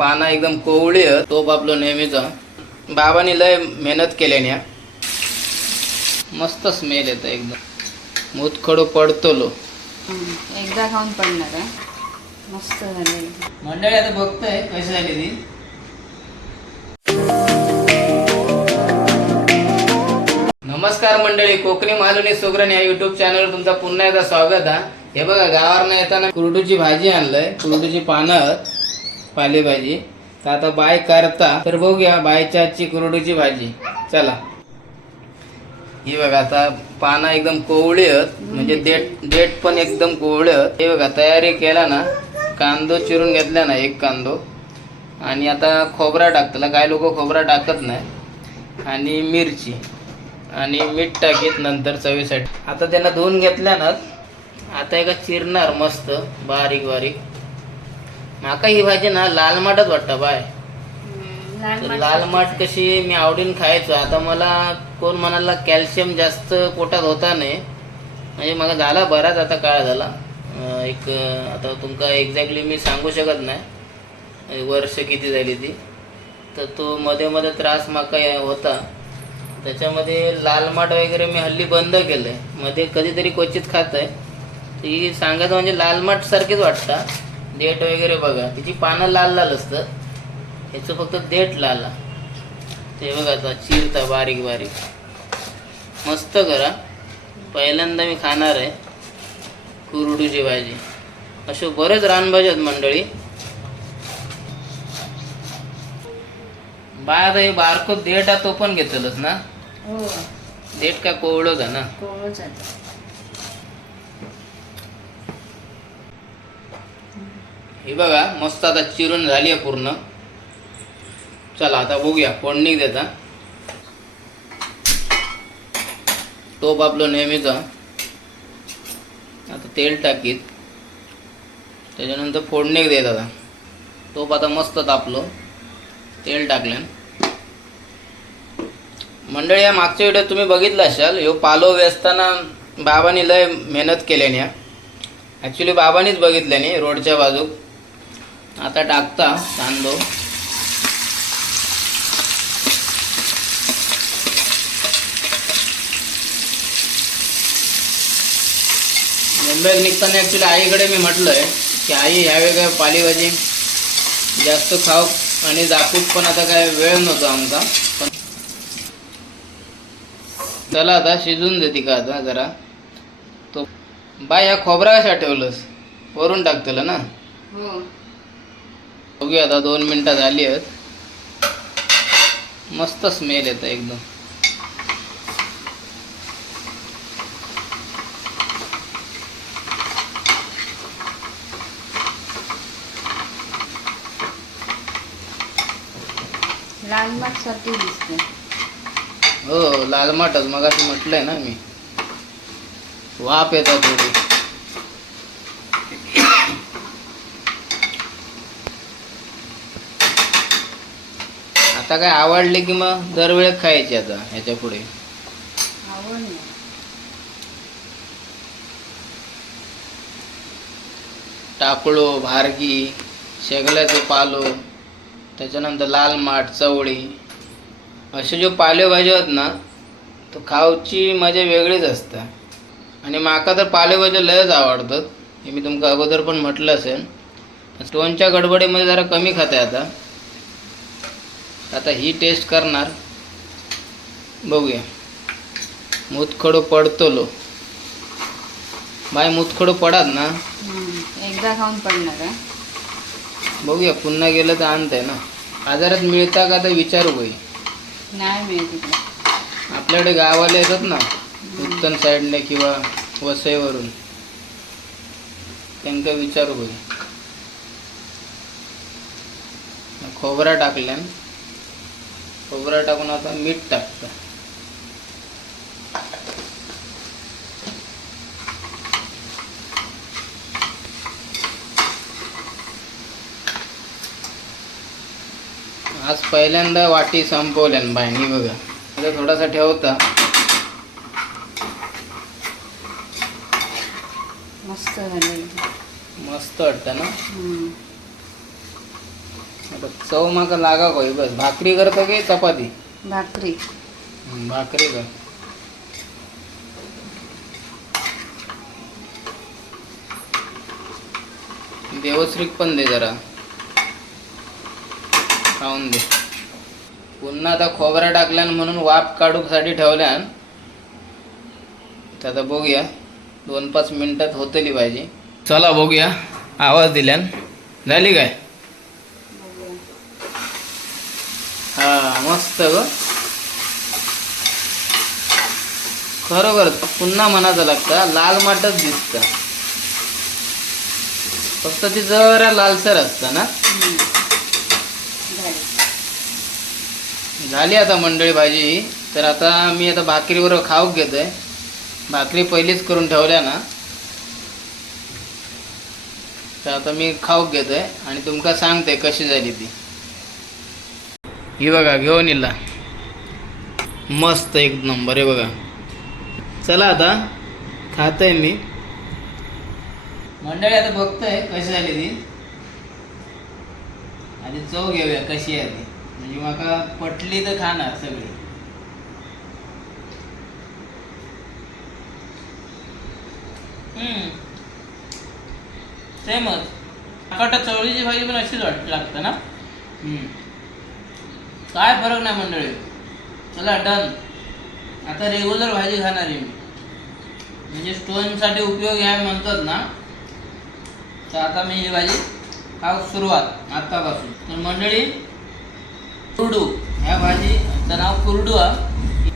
पाना एकदम कोवळी आहेत. तोप आपलं नेहमीचा बाबांनी लय मेहनत केल्याने मस्त स्मेल येतं एकदम. मुतखडू पडतो लो. एकदा खाऊन पडणार आहे मस्त मंडळी आता बघतोय कशी झाली ती? नमस्कार मंडळी कोकणी मालवणी सुगरण या युट्यूब चॅनलवर तुमचं पुन्हा एकदा स्वागत आहे हे बघा गावावरनं येताना कुरडूची भाजी आणलंय. कुरडूची पानं पालेभाजी तर आता बाय करता तर बघूया बायच्या आजची कुरडूची भाजी. चला. ही बघा आता पानं एकदम कोवळी आहेत. म्हणजे देठ देठ पण एकदम कोवळे आहेत. हे बघा तयारी केला ना कांदो चिरून घेतला ना एक कांदो. आणि आता खोबरा टाकतला काही लोक खोबरा टाकत नाही. आणि मिरची. आणि मीठ टाकीत नंतर चवीसाठी. आता त्यांना धुवून घेतल्या ना आता एका चिरणार मस्त बारीक बारीक. माका ही भाजी ना लाल माठच वाटतं बाय. लाल तर लाल माठ कशी मी आवडीन खायचो. आता मला कोण म्हणाला कॅल्शियम जास्त पोटात होता नाही. म्हणजे मला झाला बराच आता काळ झाला. एक आता तुमका एक्झॅक्टली मी सांगू शकत नाही. म्हणजे वर्ष किती झाली ती. तर तो मध्ये मध्ये त्रास माका होता. त्याच्यामध्ये लाल माठ वगैरे मी हल्ली बंद केलंय. मध्ये कधीतरी क्वचित खात आहे ती सांगायचं म्हणजे लाल माठ सारखीच वाटतं. देठ वगैरे बघा. तिची पानं लाल लाल असतात. ह्याचं फक्त देठ लाला. ते बघा आता चिरता बारीक बारीक. मस्त करा. पहिल्यांदा मी खाणार आहे कुरडूची भाजी. असे बरेच रानभाज्या आहेत मंडळी. बाय आता हे बारको देठ आहे तो पण घेतलंच ना? हो. देठ का कोवळंच आहे. ना कोवळच आहे हे बघा मस्त आता चिरून झाली आहे पूर्ण. चला आता बघूया फोडणी देता टोप आपलं नेहमीचा. आता तेल टाकीत. त्याच्यानंतर फोडणी देत आता. टोप आता मस्त तापलो तेल टाकल्यान. मंडळी या मागच्या व्हिडिओ तुम्ही बघितला असाल ह्यो पालो वेचताना बाबांनी लय मेहनत केल्याने ॲक्च्युली बाबांनीच बघितल्याने रोडच्या बाजूक. आता टाकता कांदो. मुंबईत निघताना ॲक्च्युली आईकडे मी म्हटलंय की आई ह्या वेगळ्या पालेभाजी जास्त खाऊ आणि जाकूत पण आता काय वेळ नव्हतो आमचा. पण चला आता शिजून देते का आता जरा. तो बाय ह्या खोबरा कशा ठेवलंस? वरून टाकतलं ना. हो. बघूया आता दोन मिनटं झाली आहेत. मस्त स्मेल येतं एकदम. लाल माठ सारखी दिसते. हो लाल माठच मग असं म्हटलंय ना मी. वाफ येतात थोडी आता काय आवडले की मग दरवेळेस खायची आता ह्याच्या पुढे? आवड भारगी शेगल्याचे पालो त्याच्यानंतर लाल माठ चवळी. असे जो पालेभाज्या आहेत ना तो खावची मजा वेगळीच असते. आणि माका तर पालेभाज्या लयच आवडतात. हे मी तुमका अगोदर पण म्हटलं असेल. स्टोनच्या गडबडीमध्ये जरा कमी खाते आता. आता ही टेस्ट करणार. बघूया. मुतखडू पडतो लो बाय मुतखडू पडात ना. एकदा खाऊन पडणार आहे बघूया पुन्हा गेलं तर आणतंय ना. बाजारात मिळता का तर विचारू बाई नाही मिळत इकडे. आपल्याकडे गावाला येतात ना उत्तम साईडने किंवा वसईवरून. त्यांना विचारू बाई खोबरा टाकल्यान. खोबरा टाकून आता मीठ टाकतं. आज पहिल्यांदा वाटी संपवल्यान बायनी बघा. आता थोडासा ठेवता. मस्त मस्त वाटतं ना? चव माका लागा काय बस भाकरी करतो की चपाती? भाकरी। भाकरी कर देवश्रीक पण दे जरा। खाऊन दे। पुन्हा आता खोबरा टाकल्यान म्हणून वाफ काढूसाठी ठेवल्यान तर आता बघूया दोन पाच मिनिटात होतली पाहिजे. चला बघूया आवाज दिल्यान. झाली काय हा मस्त ग. खरोखर पुन्हा म्हणायचं लागतं लाल माटच दिसतं. फक्त ती जरा लालसर असतं ना. झाली. आता मंडळी भाजी. तर आता मी आता भाकरीबरोबर खाऊक घेतोय. भाकरी पहिलीच करून ठेवल्या ना? तर आता मी खाऊक घेतोय आणि तुमका सांगते कशी झाली ती. ही बघा घेऊन येला मस्त एक नंबर आहे बघा. चला आता खातोय मी. मंडळी आता बघतोय कशी झाली ती. आधी चव घेऊया कशी आहे ती. म्हणजे माका पटली तर खाणार सगळी. सेमच. माका चवळीची भाजी पण अशीच वाट लागतं ना? काय फरक नाही मंडळी. चला डन आता रेग्युलर भाजी खाणार आहे मी. म्हणजे स्टोनसाठी उपयोग आहे म्हणतात ना तर आता मी ही भाजी खाऊ सुरुवात आत्तापासून तर मंडळी कुरडू. ह्या भाजीचं नाव कुरडू हा.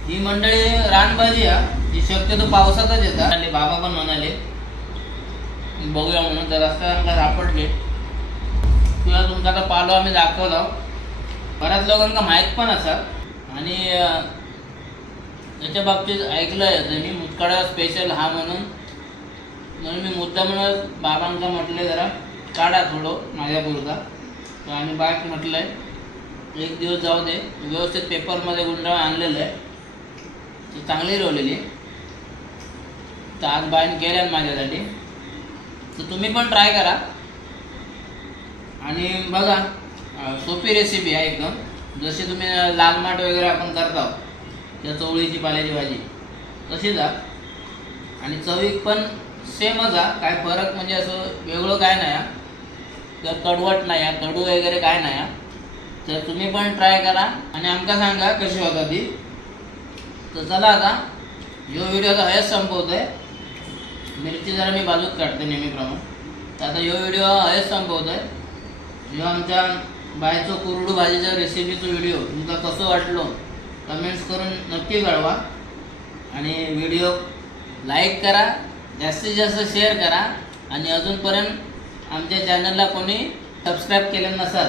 ही मंडळी रानभाजी हा. ही शक्यतो पावसातच येतात. आणि बाबा पण म्हणाले बघूया म्हणून तर रस्ता आमका सापडले तुला तुमचा आता पालो आम्ही दाखवला बऱ्याच लोकांना माहीत पण असा आणि त्याच्या याच्या बाबतीत ऐकलं आहे त्यांनी मुतकडा स्पेशल हा म्हणून. म्हणून मी मुद्दा म्हणून बाबांचा म्हटलं जरा. काढा थोडं माझ्यापुरता तर आम्ही बाग म्हटलं आहे एक दिवस जाऊ दे. व्यवस्थित पेपरमध्ये गुंडाळ आणलेलं आहे. ती चांगली रोवलेली. तर आज बाईन केल्या माझ्यासाठी. तर तुम्ही पण ट्राय करा. आणि बघा. सोपी रेसिपी आहे एकदम. जशी तुम्ही लाल माठ वगैरे आपण करता त्या चवळीची पाल्याची भाजी तशीच जा. आणि चवीक पण सेमच आ काय फरक म्हणजे असं वेगळं काय नाही तर कडवट नाही आहे कडू वगैरे काय नाही हा. तर तुम्ही पण ट्राय करा. आणि आमका सांगा कशी होता ती तर चला आता ह्यो व्हिडिओ आता हेच संपवतोय. मिरची जरा मी बाजूत काढते नेहमीप्रमाणे. तर आता ह्यो व्हिडिओ संपवतो संपवतोय. ह्यो आमच्या बायचो कुरडू भाजीच्या रेसिपीचो व्हिडिओ तुमचा कसं वाटलो? कमेंट्स करून नक्की कळवा. आणि व्हिडिओ लाईक करा जास्तीत जास्त शेअर करा. आणि अजूनपर्यंत आमच्या चॅनलला कोणी सबस्क्राईब केलं नसाल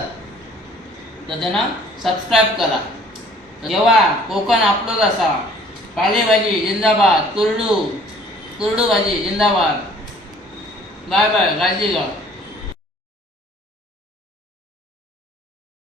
तर त्यांना सबस्क्राईब करा. जेव्हा कोकण आपलंच असा पालेभाजी जिंदाबाद कुरडू कुरडू भाजी जिंदाबाद. Bye bye गाजीगाव